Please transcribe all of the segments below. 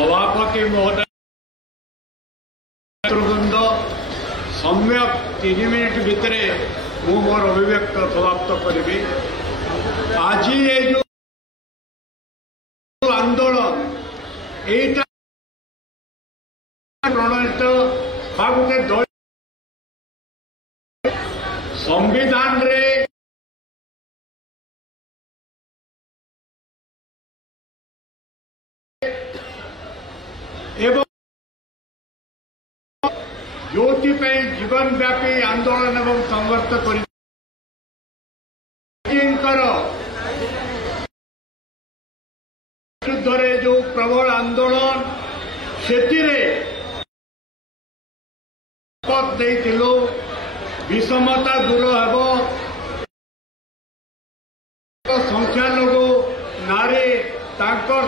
सभापति महोदय वृंद सम्यक 3 मिनिट भितर मु मोर अभिव्यक्त समाप्त करी। आज ये जो आंदोलन यहीटा प्रणीत गोटे संविधान रे एवं जोपाई जीवन व्यापी आंदोलन एवं संघर्ष विरुद्ध जो प्रबल आंदोलन से विषमता दूर हो संख्यालघु नारी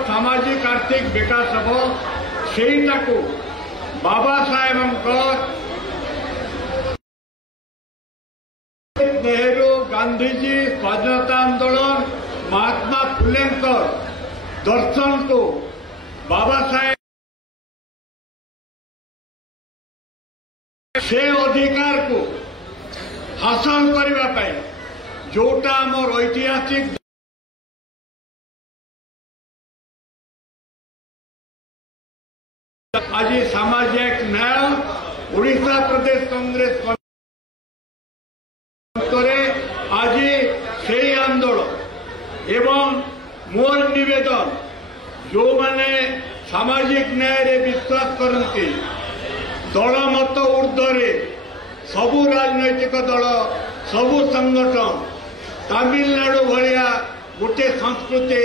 सामाजिक आर्थिक विकास हो सेटा को बाबा साहेब नेहरू गांधीजी स्वाधीनता आंदोलन महात्मा फुले दर्शन को बाबा साहेब से अधिकार को हासिल करने जोटा आमर ऐतिहासिक आज सामाजिक न्याय ओडिशा प्रदेश कांग्रेस आज से आंदोलन एवं मोर निवेदन जो माने सामाजिक न्याय रे विश्वास करती दल मत ऊर्ध्वे सबु राजनैतिक दल सबु संगठन तमिलनाडु भाया गोटे संस्कृति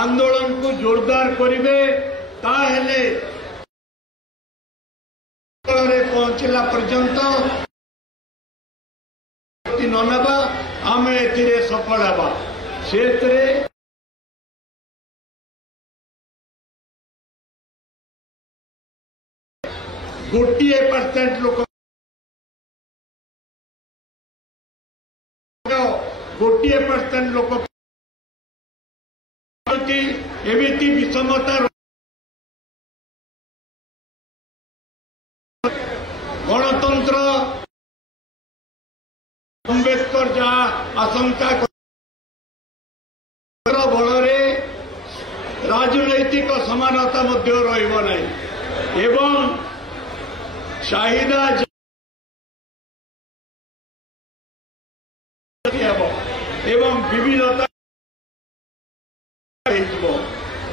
आंदोलन को जोरदार करेंगे पहुंचला पर्यंत न नवा आम ए सफल हवा से गोटे % लोक गोटे % लोक एमती विषमता गणतंत्र अम्बेडकर जहाँ आशंका बल राजनैतिक समानता एवं चाहिदा एवं विविधता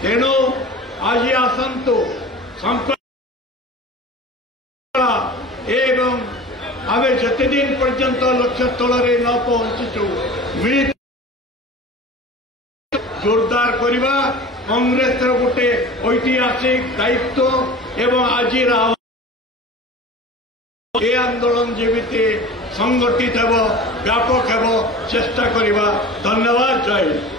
तेणु आज आसतु एवं आम जिते दिन पर्यंत लक्ष्य स्थल न पहुंचु जोरदार करवा कांग्रेस गोटे ऐतिहासिक दायित्व एवं आज ये आंदोलन जमी संगठित हो व्यापक हो चेष्टा करवा। धन्यवाद। जय हिंद।